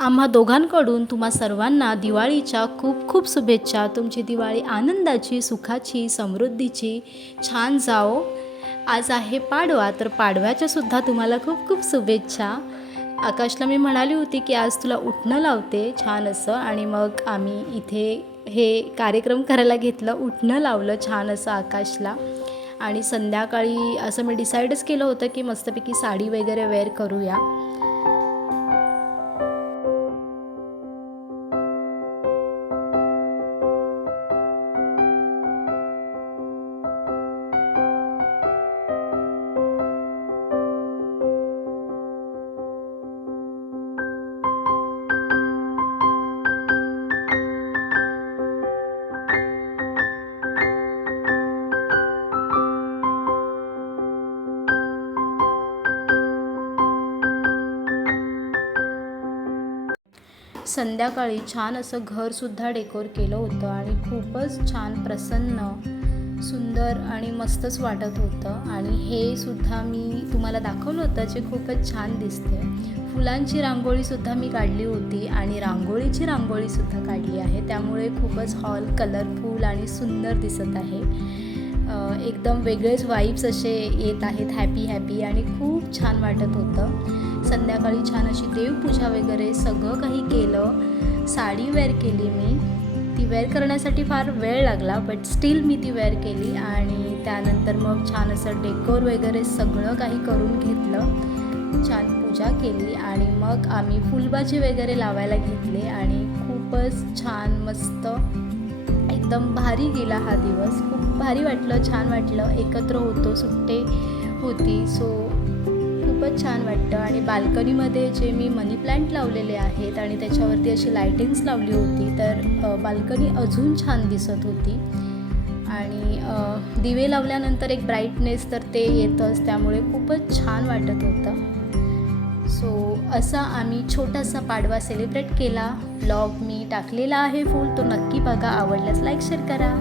आम्हा दोघांकडून तुम्हा सर्वांना दिवाळीच्या खूप खूप शुभेच्छा. तुमची दिवाळी आनंदाची, सुखाची, समृद्धीची छान जाओ. आज आहे पाडवा, तर पाडव्याच्यासुद्धा तुम्हाला खूप खूप शुभेच्छा. आकाशला मी म्हणाली होती की आज तुला उटणं लावते छान असं, आणि मग आम्ही इथे हे कार्यक्रम करायला घेतलं. उटणं लावलं छान असं आकाशला. आणि संध्याकाळी असं मी डिसाईडच केलं होतं की मस्तपैकी साडी वगैरे वेअर करूया. संध्याकाळी छान असं घरसुद्धा डेकोर केलं होतं आणि खूपच छान प्रसन्न, सुंदर आणि मस्तच वाटत होतं. आणि हे सुद्धा मी तुम्हाला दाखवलं होतं, जे खूपच छान दिसते. फुलांची रांगोळीसुद्धा मी काढली होती आणि रांगोळीची रांगोळीसुद्धा काढली आहे, त्यामुळे खूपच हॉल कलरफुल आणि सुंदर दिसत आहे. एकदम वेगळेच वाईब्स असे येत आहेत, हॅपी हॅपी, आणि खूप छान वाटत होतं. संध्याकाळी छान अशी देवपूजा वगैरे सगळं काही केलं. साडी वेअर केली मी. ती वेअर करण्यासाठी फार वेळ लागला, बट स्टील मी ती वेअर केली. आणि त्यानंतर मग छान असं डेकोर वगैरे सगळं काही करून घेतलं, छान पूजा केली. आणि मग आम्ही फुलबाजी वगैरे लावायला घेतले आणि खूपच छान मस्त एकदम भारी गेला हा दिवस. खूप भारी वाटलं, छान वाटलं. एकत्र होतो, सुट्टे होती, सो खूपच छान वाटतं. आणि बाल्कनीमध्ये जे मी मनी प्लांट लावलेले आहेत आणि त्याच्यावरती अशी लायटिंग्स लावली होती, तर बाल्कनी अजून छान दिसत होती. आणि दिवे लावल्यानंतर एक ब्राईटनेस तर ते येतंच, त्यामुळे खूपच छान वाटत होतं. सो असा आम्ही छोटासा पाडवा सेलिब्रेट केला. ब्लॉग मी टाकलेला आहे फुल, तो नक्की बघा. आवडल्यास लाईक शेअर करा.